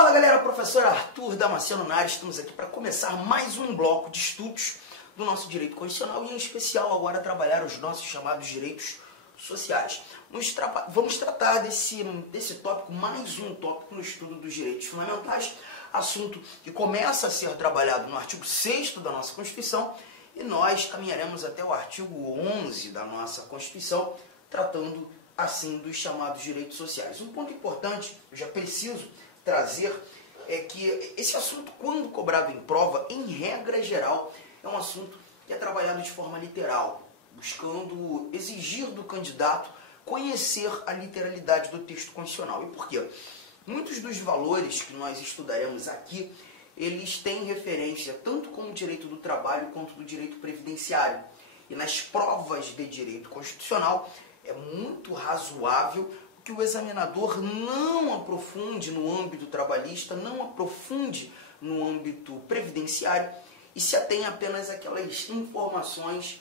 Fala galera, professor Arthur Damasceno na área. Estamos aqui para começar mais um bloco de estudos do nosso direito constitucional e em especial agora trabalhar os nossos chamados direitos sociais. Vamos tratar desse tópico, mais um tópico no estudo dos direitos fundamentais, assunto que começa a ser trabalhado no artigo 6º da nossa Constituição e nós caminharemos até o artigo 11 da nossa Constituição, tratando assim dos chamados direitos sociais. Um ponto importante, eu já preciso trazer, é que esse assunto, quando cobrado em prova, em regra geral, é um assunto que é trabalhado de forma literal, buscando exigir do candidato conhecer a literalidade do texto constitucional. E por quê? Muitos dos valores que nós estudaremos aqui, eles têm referência tanto com o direito do trabalho quanto do direito previdenciário. E nas provas de direito constitucional, é muito razoável que o examinador não aprofunde no âmbito trabalhista, não aprofunde no âmbito previdenciário e se atenha apenas àquelas informações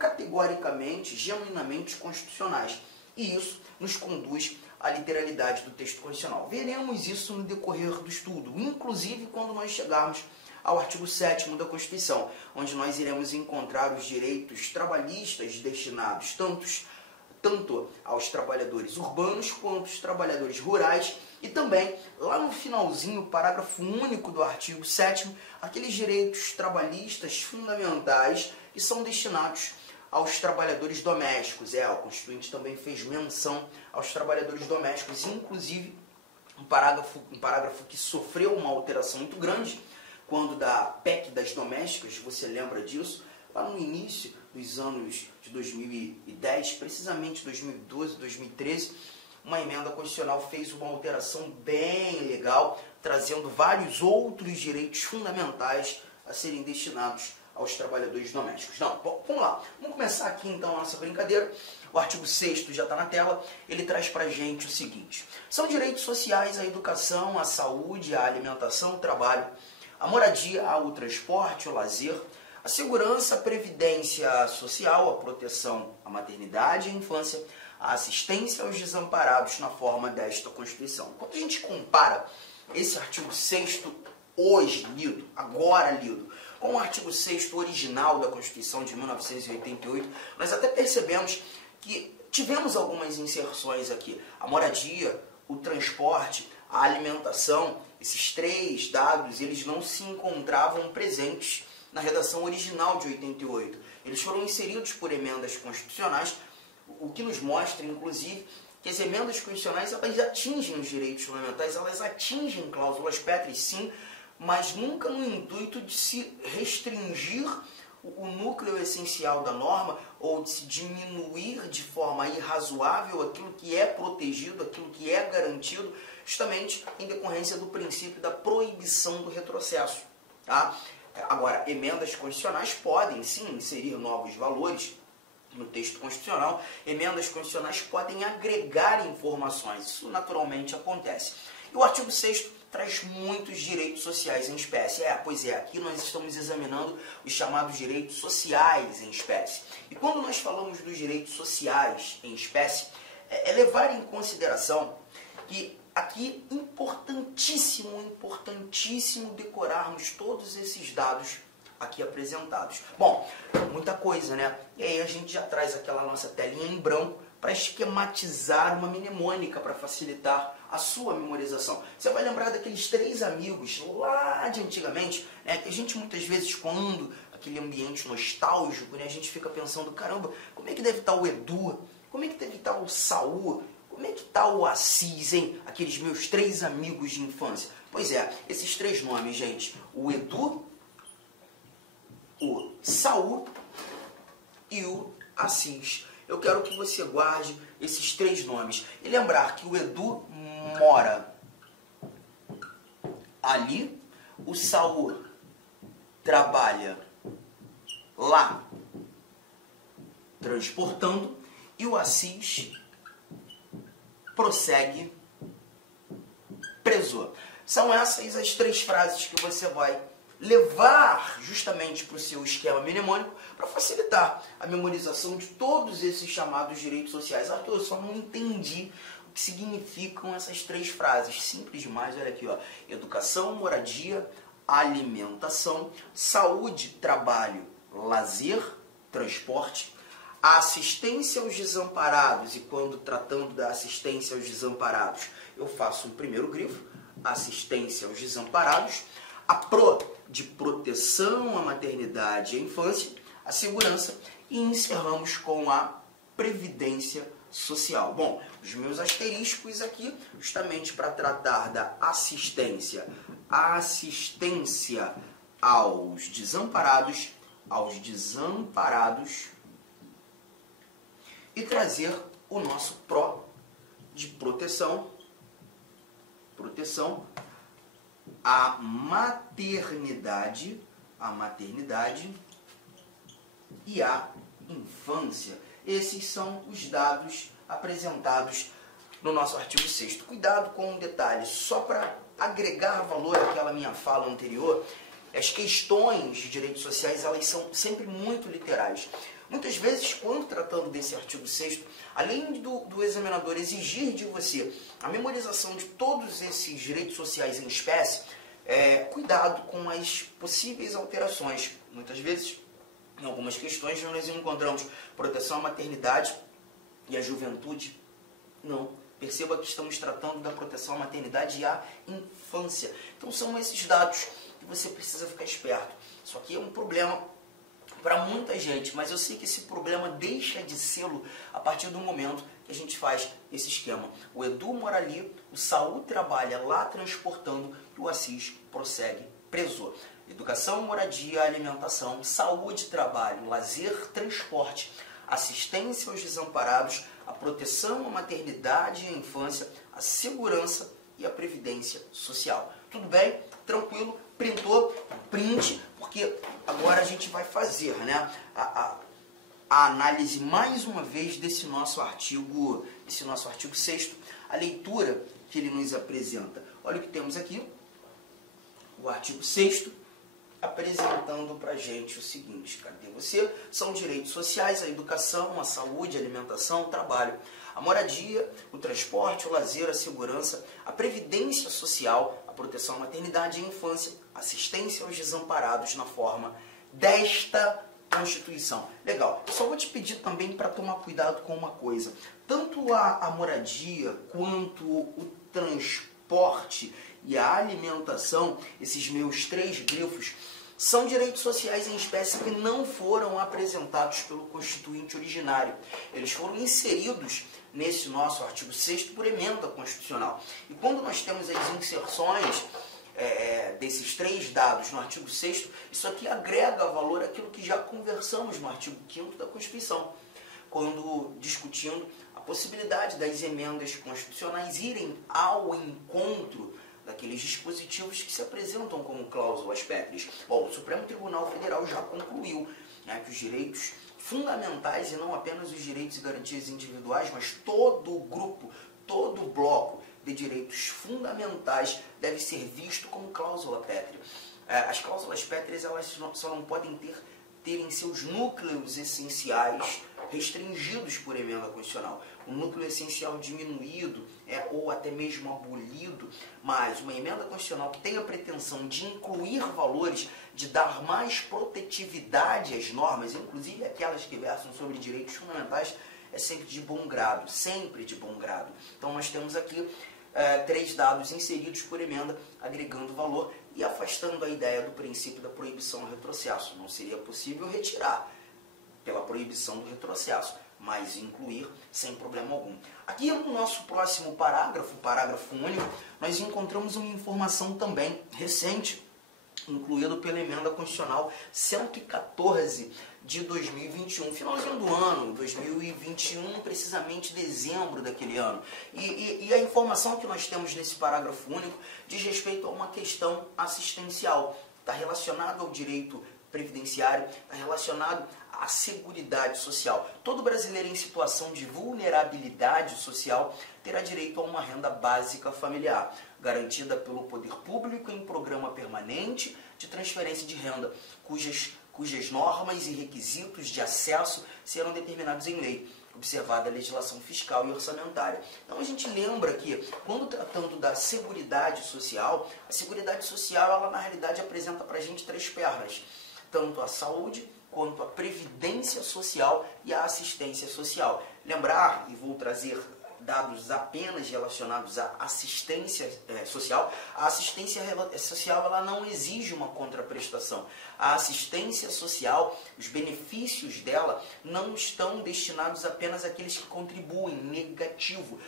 categoricamente, genuinamente constitucionais. E isso nos conduz à literalidade do texto constitucional. Veremos isso no decorrer do estudo, inclusive quando nós chegarmos ao artigo 7º da Constituição, onde nós iremos encontrar os direitos trabalhistas destinados tanto aos trabalhadores urbanos quanto aos trabalhadores rurais e também, lá no finalzinho, parágrafo único do artigo 7º, aqueles direitos trabalhistas fundamentais que são destinados aos trabalhadores domésticos. O Constituinte também fez menção aos trabalhadores domésticos, inclusive um parágrafo que sofreu uma alteração muito grande, quando da PEC das domésticas, você lembra disso, lá no início dos anos de 2010, precisamente 2012, 2013, uma emenda constitucional fez uma alteração bem legal, trazendo vários outros direitos fundamentais a serem destinados aos trabalhadores domésticos. Não, bom, vamos lá. Vamos começar aqui então a nossa brincadeira. O artigo 6º já está na tela. Ele traz para a gente o seguinte: são direitos sociais a educação, a saúde, a alimentação, o trabalho, a moradia, o transporte, o lazer, a segurança, a previdência social, a proteção à maternidade e à infância, a assistência aos desamparados na forma desta Constituição. Quando a gente compara esse artigo 6º hoje lido, agora lido, com o artigo 6º original da Constituição de 1988, nós até percebemos que tivemos algumas inserções aqui. A moradia, o transporte, a alimentação, esses três dados, eles não se encontravam presentes na redação original de 88. Eles foram inseridos por emendas constitucionais, o que nos mostra, inclusive, que as emendas constitucionais elas atingem os direitos fundamentais, elas atingem cláusulas pétreas, sim, mas nunca no intuito de se restringir o núcleo essencial da norma ou de se diminuir de forma irrazoável aquilo que é protegido, aquilo que é garantido, justamente em decorrência do princípio da proibição do retrocesso. Tá? Agora, emendas constitucionais podem, sim, inserir novos valores no texto constitucional. Emendas constitucionais podem agregar informações. Isso naturalmente acontece. E o artigo 6º traz muitos direitos sociais em espécie. Aqui nós estamos examinando os chamados direitos sociais em espécie. E quando nós falamos dos direitos sociais em espécie, é levar em consideração que aqui importantíssimo decorarmos todos esses dados aqui apresentados. Bom, muita coisa, né? E aí a gente já traz aquela nossa telinha em branco para esquematizar uma mnemônica para facilitar a sua memorização. Você vai lembrar daqueles três amigos lá de antigamente, né? Que a gente muitas vezes, quando aquele ambiente nostálgico, né? A gente fica pensando, caramba, como é que deve estar o Edu? Como é que deve estar o Saul? Como é que está o Assis, hein? Aqueles meus três amigos de infância. Pois é, esses três nomes, gente. O Edu, o Saul e o Assis. Eu quero que você guarde esses três nomes. E lembrar que o Edu mora ali, o Saul trabalha lá, transportando, e o Assis prossegue preso. São essas as três frases que você vai levar justamente para o seu esquema mnemônico para facilitar a memorização de todos esses chamados direitos sociais. Arthur, eu só não entendi o que significam essas três frases. Simples demais, olha aqui, ó. Educação, moradia, alimentação, saúde, trabalho, lazer, transporte, assistência aos desamparados. E quando tratando da assistência aos desamparados, eu faço um primeiro grifo, assistência aos desamparados, a pro de proteção à maternidade e à infância, a segurança, e encerramos com a previdência social. Bom, os meus asteriscos aqui, justamente para tratar da assistência aos desamparados, e trazer o nosso pró de proteção à maternidade e à infância. Esses são os dados apresentados no nosso artigo 6º. Cuidado com um detalhe, só para agregar valor àquela minha fala anterior, as questões de direitos sociais, elas são sempre muito literais. Muitas vezes, quando tratando desse artigo 6º, além do examinador exigir de você a memorização de todos esses direitos sociais em espécie, cuidado com as possíveis alterações. Muitas vezes, em algumas questões, nós encontramos proteção à maternidade e à juventude. Não. Perceba que estamos tratando da proteção à maternidade e à infância. Então, são esses dados que você precisa ficar esperto. Isso aqui é um problema para muita gente, mas eu sei que esse problema deixa de sê-lo a partir do momento que a gente faz esse esquema. O Edu mora ali, o Saul trabalha lá transportando e o Assis prossegue preso. Educação, moradia, alimentação, saúde, trabalho, lazer, transporte, assistência aos desamparados, a proteção à maternidade e à infância, a segurança e a previdência social. Tudo bem? Tranquilo? Printou? Print, porque agora a gente vai fazer, né, a análise mais uma vez desse nosso artigo 6º, a leitura que ele nos apresenta. Olha o que temos aqui, o artigo 6º, apresentando para a gente o seguinte: cadê você? São direitos sociais, a educação, a saúde, a alimentação, o trabalho, a moradia, o transporte, o lazer, a segurança, a previdência social, a proteção à maternidade e à infância, assistência aos desamparados na forma desta Constituição. Legal. Só vou te pedir também para tomar cuidado com uma coisa. Tanto a moradia quanto o transporte e a alimentação, esses meus três grifos, são direitos sociais em espécie que não foram apresentados pelo Constituinte originário. Eles foram inseridos nesse nosso artigo 6º por emenda constitucional. E quando nós temos as inserções desses três dados no artigo 6º, isso aqui agrega valor àquilo que já conversamos no artigo 5º da Constituição, quando discutindo a possibilidade das emendas constitucionais irem ao encontro daqueles dispositivos que se apresentam como cláusulas pétreas. Bom, o Supremo Tribunal Federal já concluiu, né, que os direitos fundamentais, e não apenas os direitos e garantias individuais, mas todo o grupo, todo o bloco de direitos fundamentais deve ser visto como cláusula pétrea. As cláusulas pétreas, elas só não podem ter em seus núcleos essenciais restringidos por emenda constitucional. O núcleo essencial diminuído ou até mesmo abolido, mas uma emenda constitucional que tenha a pretensão de incluir valores, de dar mais protetividade às normas, inclusive aquelas que versam sobre direitos fundamentais, é sempre de bom grado, sempre de bom grado. Então nós temos aqui três dados inseridos por emenda, agregando valor e afastando a ideia do princípio da proibição ao retrocesso. Não seria possível retirar pela proibição do retrocesso, mas incluir sem problema algum. Aqui no nosso próximo parágrafo, parágrafo único, nós encontramos uma informação também recente, incluído pela emenda constitucional 114 de 2021, finalzinho do ano, 2021, precisamente dezembro daquele ano. E a informação que nós temos nesse parágrafo único diz respeito a uma questão assistencial. Está relacionado ao direito previdenciário, está relacionado à seguridade social. Todo brasileiro em situação de vulnerabilidade social terá direito a uma renda básica familiar, garantida pelo poder público em programa permanente de transferência de renda, cujas normas e requisitos de acesso serão determinados em lei. observada a legislação fiscal e orçamentária. Então a gente lembra que, quando tratando da Seguridade Social, a Seguridade Social, ela na realidade apresenta para a gente três pernas, tanto a saúde, quanto a previdência social e a assistência social. Lembrar, e vou trazer dados apenas relacionados à assistência social, a assistência social ela não exige uma contraprestação. A assistência social, os benefícios dela não estão destinados apenas àqueles que contribuem, negativo.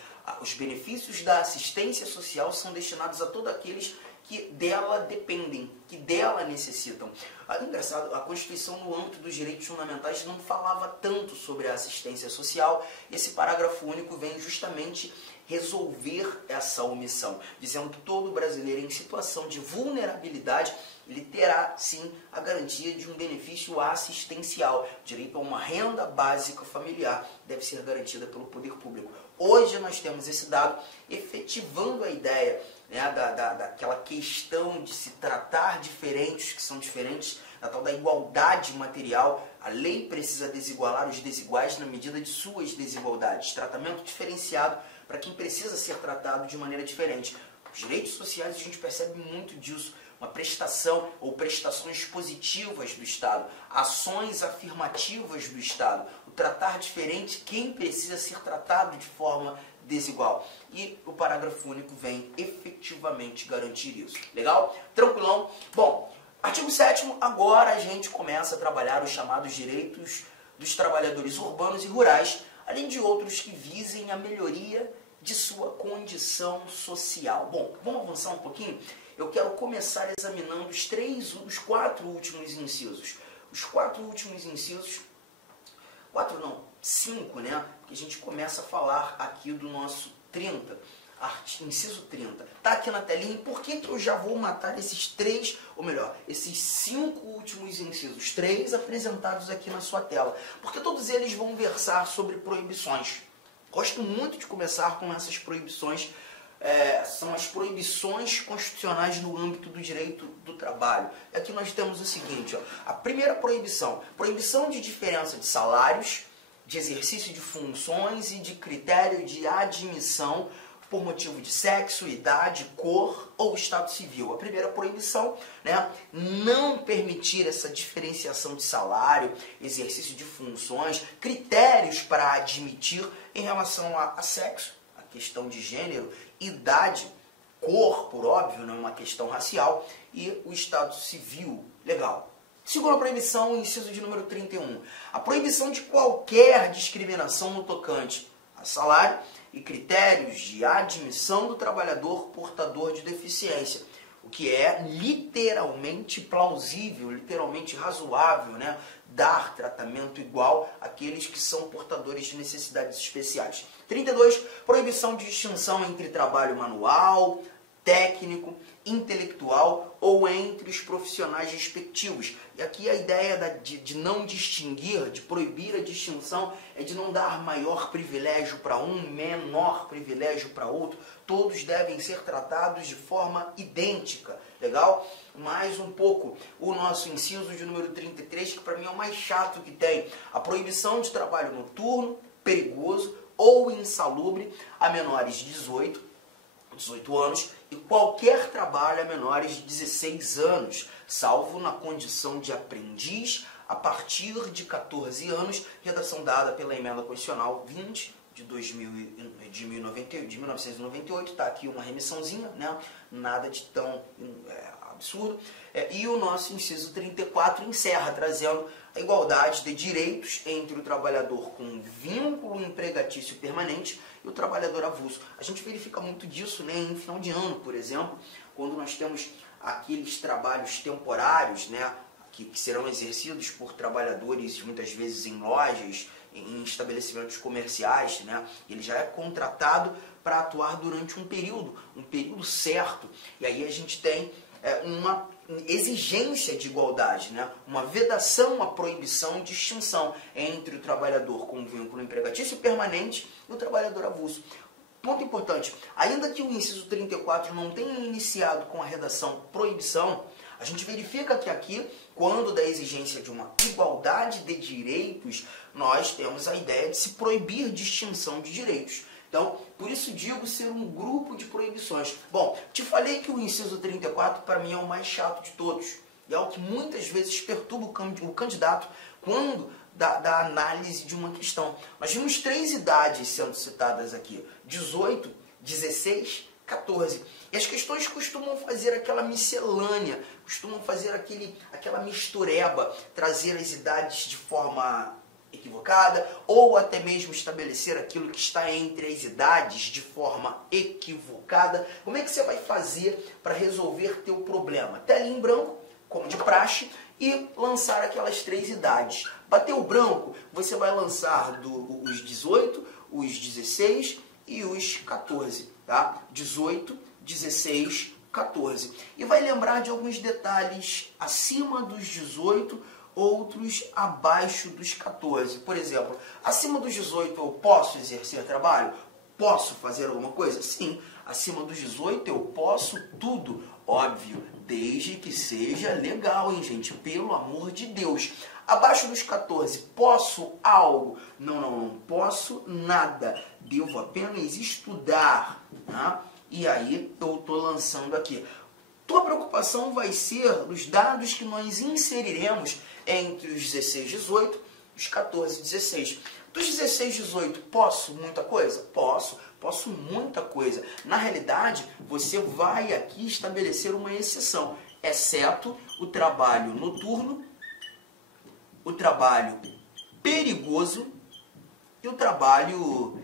Os benefícios da assistência social são destinados a todos aqueles que dela dependem, que dela necessitam. Engraçado, a Constituição, no âmbito dos direitos fundamentais, não falava tanto sobre a assistência social. Esse parágrafo único vem justamente resolver essa omissão, dizendo que todo brasileiro em situação de vulnerabilidade, ele terá, sim, a garantia de um benefício assistencial. Direito a uma renda básica familiar deve ser garantida pelo poder público. Hoje nós temos esse dado efetivando a ideia, né, daquela questão de se tratar diferentes, que são diferentes, da tal da igualdade material. A lei precisa desigualar os desiguais na medida de suas desigualdades. Tratamento diferenciado para quem precisa ser tratado de maneira diferente. Os direitos sociais, a gente percebe muito disso. Uma prestação ou prestações positivas do Estado, ações afirmativas do Estado, o tratar diferente quem precisa ser tratado de forma desigual. E o parágrafo único vem efetivamente garantir isso. Legal? Tranquilão? Bom, artigo 7º, agora a gente começa a trabalhar os chamados direitos dos trabalhadores urbanos e rurais, além de outros que visem a melhoria de sua condição social. Bom, vamos avançar um pouquinho? Eu quero começar examinando os 4 últimos incisos. Os 4 últimos incisos, 4 não, 5, né? Porque a gente começa a falar aqui do nosso 30, inciso 30. Tá aqui na telinha. Por que eu já vou matar esses 3, ou melhor, esses 5 últimos incisos? 3 apresentados aqui na sua tela. Porque todos eles vão versar sobre proibições. Gosto muito de começar com essas proibições. São as proibições constitucionais no âmbito do direito do trabalho. E aqui nós temos o seguinte, ó, a primeira proibição, proibição de diferença de salários, de exercício de funções e de critério de admissão por motivo de sexo, idade, cor ou estado civil. A primeira proibição, né, não permitir essa diferenciação de salário, exercício de funções, critérios para admitir em relação a sexo, a questão de gênero, idade, cor, por óbvio, não é uma questão racial, e o estado civil. Legal. Segunda proibição, inciso de número 31. A proibição de qualquer discriminação no tocante a salário e critérios de admissão do trabalhador portador de deficiência. O que é literalmente plausível, literalmente razoável, né? Dar tratamento igual àqueles que são portadores de necessidades especiais. 32. Proibição de distinção entre trabalho manual, técnico, intelectual ou entre os profissionais respectivos. E aqui a ideia de não distinguir, de proibir a distinção, é de não dar maior privilégio para um, menor privilégio para outro. Todos devem ser tratados de forma idêntica. Legal? Mais um pouco o nosso inciso de número 33, que para mim é o mais chato que tem. A proibição de trabalho noturno, perigoso ou insalubre a menores de 18 anos e qualquer trabalho a menores de 16 anos, salvo na condição de aprendiz a partir de 14 anos, redação dada pela Emenda Constitucional 20 de 1998, está aqui uma remissãozinha, né? Nada de tão absurdo. E o nosso inciso 34 encerra trazendo a igualdade de direitos entre o trabalhador com vínculo empregatício permanente e o trabalhador avulso. A gente verifica muito disso, né, em final de ano, por exemplo, quando nós temos aqueles trabalhos temporários, né, que serão exercidos por trabalhadores muitas vezes em lojas, em estabelecimentos comerciais, né? Ele já é contratado para atuar durante um período certo. E aí a gente tem uma exigência de igualdade, né? Uma vedação, uma proibição de distinção entre o trabalhador com vínculo empregatício permanente e o trabalhador avulso. Ponto importante, ainda que o inciso 34 não tenha iniciado com a redação proibição, A gente verifica que aqui, quando da exigência de uma igualdade de direitos, nós temos a ideia de se proibir distinção de direitos. Então, por isso digo ser um grupo de proibições. Bom, te falei que o inciso 34 para mim é o mais chato de todos. E é o que muitas vezes perturba o candidato quando da análise de uma questão. Nós vimos 3 idades sendo citadas aqui: 18, 16, 14. E as questões costumam fazer aquela miscelânea, costumam fazer aquela mistureba, trazer as idades de forma equivocada, ou até mesmo estabelecer aquilo que está entre as idades de forma equivocada. Como é que você vai fazer para resolver teu problema? Telinha em branco, como de praxe, e lançar aquelas 3 idades. Bateu o branco, você vai lançar os 18, os 16 e os 14, tá? 18, 16, 14. E vai lembrar de alguns detalhes acima dos 18, outros abaixo dos 14. Por exemplo, acima dos 18 eu posso exercer trabalho? Posso fazer alguma coisa? Sim. Acima dos 18 eu posso tudo. Óbvio, desde que seja legal, hein, gente? Pelo amor de Deus. Abaixo dos 14, posso algo? Não posso nada. Devo apenas estudar, tá? E aí eu estou lançando aqui. Tua preocupação vai ser os dados que nós inseriremos entre os 16 e 18, os 14 e 16. Dos 16 e 18, posso muita coisa? Posso muita coisa. Na realidade, você vai aqui estabelecer uma exceção, exceto o trabalho noturno, o trabalho perigoso e o trabalho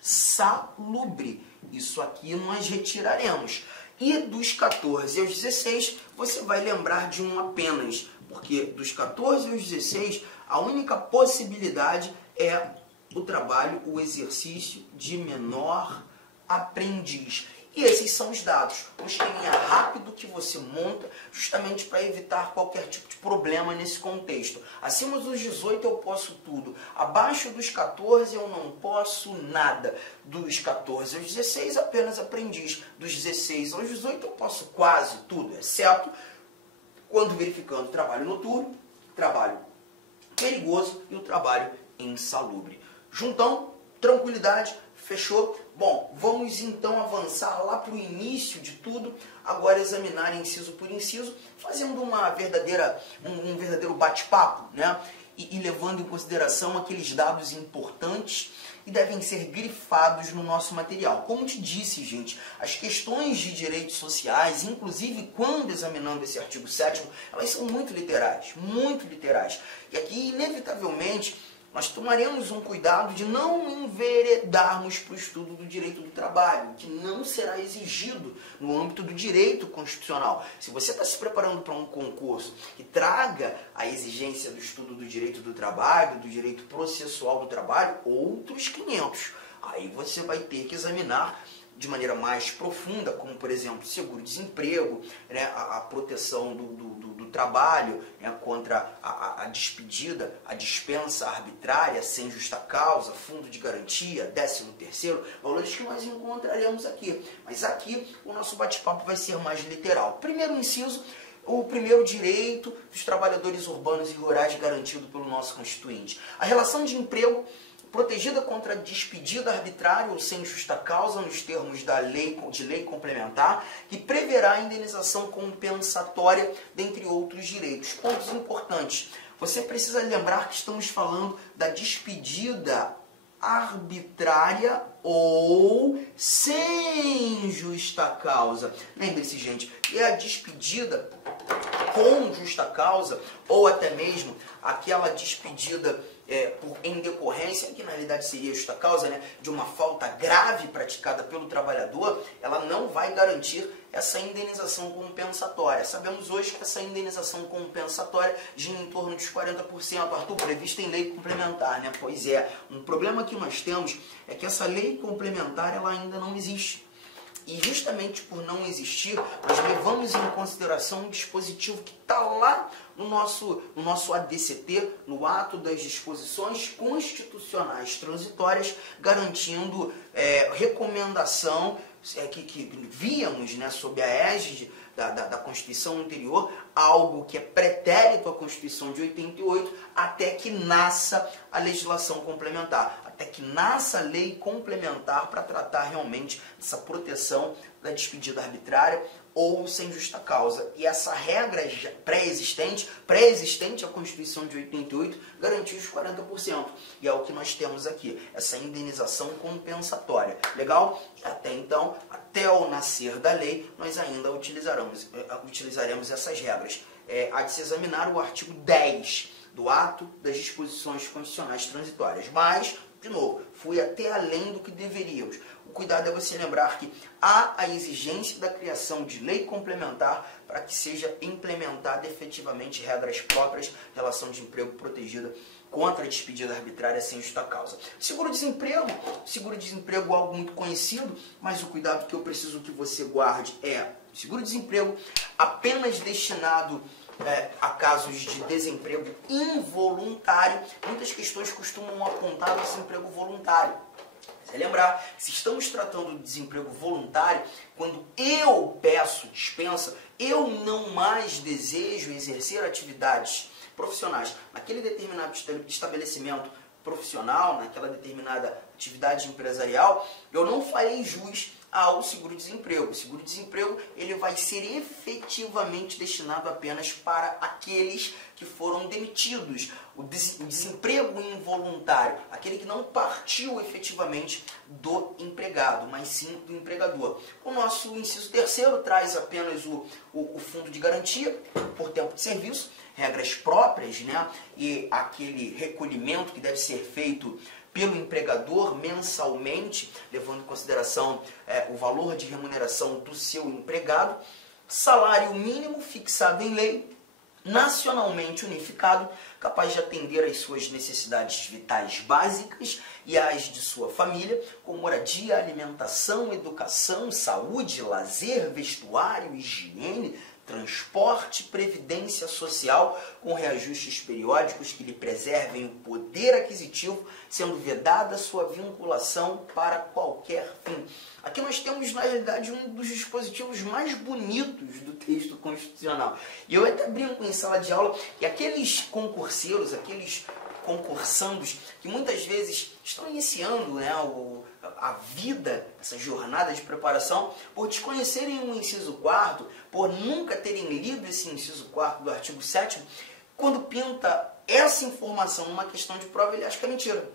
insalubre. Isso aqui nós retiraremos. E dos 14 aos 16, você vai lembrar de um apenas, porque dos 14 aos 16, a única possibilidade é o trabalho, o exercício de menor aprendiz. E esses são os dados, um esqueminha rápido que você monta justamente para evitar qualquer tipo de problema nesse contexto. Acima dos 18 eu posso tudo, abaixo dos 14 eu não posso nada. Dos 14 aos 16 apenas aprendiz, dos 16 aos 18 eu posso quase tudo, exceto quando verificando trabalho noturno, trabalho perigoso e o trabalho insalubre. Juntão, tranquilidade, fechou? Bom, vamos então avançar lá para o início de tudo, agora examinar inciso por inciso, fazendo um verdadeiro bate-papo, né? E levando em consideração aqueles dados importantes que devem ser grifados no nosso material. Como te disse, gente, as questões de direitos sociais, inclusive quando examinando esse artigo 7º, elas são muito literais, muito literais. E aqui, inevitavelmente, nós tomaremos um cuidado de não enveredarmos para o estudo do direito do trabalho, que não será exigido no âmbito do direito constitucional. Se você está se preparando para um concurso que traga a exigência do estudo do direito do trabalho, do direito processual do trabalho, outros 500. Aí você vai ter que examinar de maneira mais profunda, como, por exemplo, seguro-desemprego, né, a proteção do trabalho, né, contra a despedida, a dispensa arbitrária, sem justa causa, fundo de garantia, 13º, valores que nós encontraremos aqui. Mas aqui o nosso bate-papo vai ser mais literal. Primeiro inciso, o primeiro direito dos trabalhadores urbanos e rurais garantido pelo nosso Constituinte. A relação de emprego protegida contra despedida arbitrária ou sem justa causa nos termos da lei complementar, que preverá a indenização compensatória, dentre outros direitos. Pontos importantes. Você precisa lembrar que estamos falando da despedida arbitrária ou sem justa causa. Lembre-se, gente, que a despedida com justa causa, ou até mesmo aquela despedida em decorrência, que na realidade seria justa causa, né, de uma falta grave praticada pelo trabalhador, ela não vai garantir essa indenização compensatória. Sabemos hoje que essa indenização compensatória gira em torno dos 40%, Arthur, prevista em lei complementar, né? Pois é, um problema que nós temos é que essa lei complementar ela ainda não existe. E justamente por não existir, nós levamos em consideração um dispositivo que está lá no nosso ADCT, no ato das disposições constitucionais transitórias, garantindo recomendação que víamos, né, sob a égide da Constituição anterior, algo que é pretérito à Constituição de 88, até que nasça a legislação complementar, até que nasça a lei complementar para tratar realmente dessa proteção da despedida arbitrária ou sem justa causa. E essa regra pré-existente à Constituição de 88, garantiu os 40%. E é o que nós temos aqui, essa indenização compensatória. Legal? E até então, até o nascer da lei, nós ainda utilizaremos essas regras. Há de se examinar o artigo 10 do ato das disposições constitucionais transitórias. Mas, de novo, fui até além do que deveríamos. O cuidado é você lembrar que há a exigência da criação de lei complementar para que seja implementada efetivamente regras próprias, relação de emprego protegida contra a despedida arbitrária sem justa causa. Seguro-desemprego é algo muito conhecido, mas o cuidado que eu preciso que você guarde é seguro-desemprego apenas destinado a casos de desemprego involuntário. Muitas questões costumam apontar o desemprego voluntário. Você lembrar, se estamos tratando de desemprego voluntário, quando eu peço dispensa, eu não mais desejo exercer atividades profissionais naquele determinado estabelecimento profissional, naquela determinada atividade empresarial, eu não farei jus ao seguro-desemprego. O seguro-desemprego ele vai ser efetivamente destinado apenas para aqueles que foram demitidos. O desemprego involuntário, aquele que não partiu efetivamente do empregado, mas sim do empregador. O nosso inciso 3º traz apenas o fundo de garantia por tempo de serviço, regras próprias, né? E aquele recolhimento que deve ser feito pelo empregador mensalmente, levando em consideração o valor de remuneração do seu empregado, salário mínimo fixado em lei, nacionalmente unificado, capaz de atender às suas necessidades vitais básicas e às de sua família, como moradia, alimentação, educação, saúde, lazer, vestuário, higiene, transporte, previdência social, com reajustes periódicos que lhe preservem o poder aquisitivo, sendo vedada sua vinculação para qualquer fim. Aqui nós temos, na realidade, um dos dispositivos mais bonitos do texto constitucional. E eu até brinco em sala de aula que aqueles concurseiros, aqueles concursandos que muitas vezes estão iniciando, né, a vida, essa jornada de preparação, por desconhecerem o inciso 4º, por nunca terem lido esse inciso 4º do artigo 7º, quando pinta essa informação numa questão de prova, ele acha que é mentira.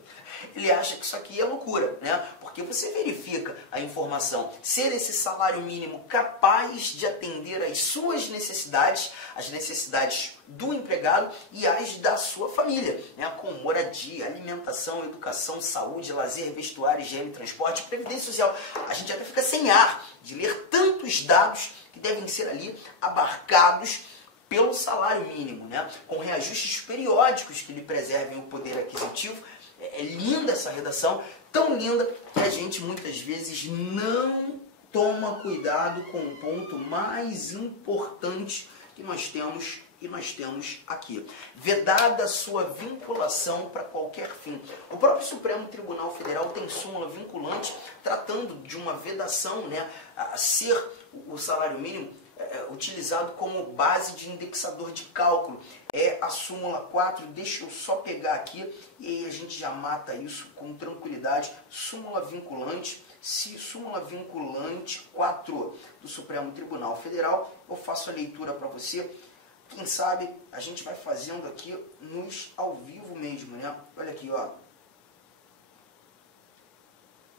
Ele acha que isso aqui é loucura, né? Porque você verifica a informação, ser esse salário mínimo capaz de atender às suas necessidades, as necessidades do empregado e as da sua família, né? Com moradia, alimentação, educação, saúde, lazer, vestuário, higiene, transporte, previdência social. A gente até fica sem ar de ler tantos dados que devem ser ali abarcados pelo salário mínimo, né? Com reajustes periódicos que lhe preservem o poder aquisitivo. É linda essa redação, tão linda que a gente muitas vezes não toma cuidado com o ponto mais importante que nós temos aqui. Vedada sua vinculação para qualquer fim. O próprio Supremo Tribunal Federal tem súmula vinculante tratando de uma vedação, né, a ser o salário mínimo utilizado como base de indexador de cálculo. É a súmula 4, deixa eu só pegar aqui e aí a gente já mata isso com tranquilidade. Súmula vinculante, súmula vinculante 4 do Supremo Tribunal Federal. Eu faço a leitura para você. Quem sabe a gente vai fazendo aqui ao vivo mesmo, né? Olha aqui, ó.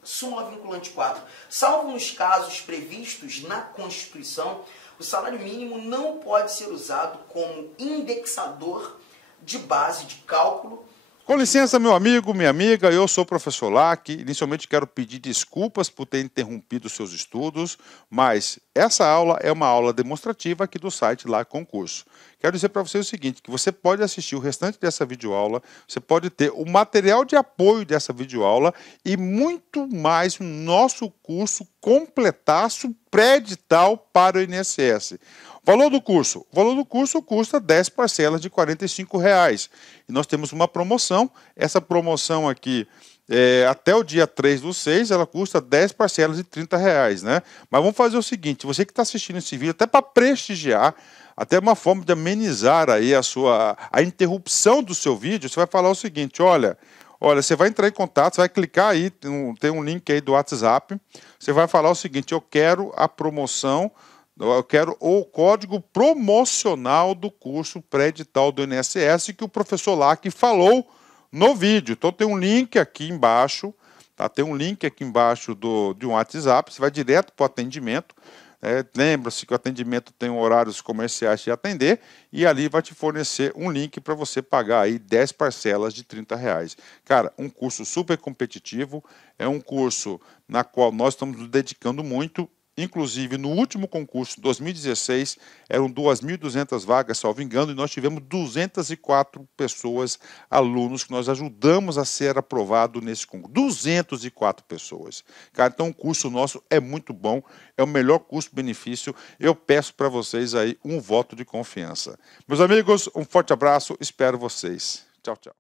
Súmula vinculante 4. Salvo nos casos previstos na Constituição, o salário mínimo não pode ser usado como indexador de base de cálculo. Com licença, meu amigo, minha amiga, eu sou o professor Lac. Inicialmente quero pedir desculpas por ter interrompido seus estudos, mas essa aula é uma aula demonstrativa aqui do site Lac Concurso. Quero dizer para você o seguinte, que você pode assistir o restante dessa videoaula, você pode ter o material de apoio dessa videoaula e muito mais no nosso curso Completaço Pré-Edital para o INSS. O valor do curso custa 10 parcelas de R$ 45. E nós temos uma promoção. Essa promoção aqui até o dia 3/6, ela custa 10 parcelas de R$ 30, né? Mas vamos fazer o seguinte, você que está assistindo esse vídeo, até para prestigiar, até uma forma de amenizar aí a interrupção do seu vídeo, você vai falar o seguinte, olha, você vai entrar em contato, você vai clicar aí, tem um link aí do WhatsApp, você vai falar o seguinte, eu quero a promoção, eu quero o código promocional do curso pré-edital do INSS que o professor Lac falou no vídeo. Então tem um link aqui embaixo, tá? Tem um link aqui embaixo de um WhatsApp, você vai direto para o atendimento. Lembra-se que o atendimento tem horários comerciais de atender e ali vai te fornecer um link para você pagar aí 10 parcelas de R$ 30. Cara, um curso super competitivo, é um curso na qual nós estamos nos dedicando muito. Inclusive, no último concurso, 2016, eram 2.200 vagas, salvo engano, e nós tivemos 204 pessoas, alunos, que nós ajudamos a ser aprovado nesse concurso. 204 pessoas. Cara, então o curso nosso é muito bom, é o melhor custo-benefício. Eu peço para vocês aí um voto de confiança. Meus amigos, um forte abraço, espero vocês. Tchau, tchau.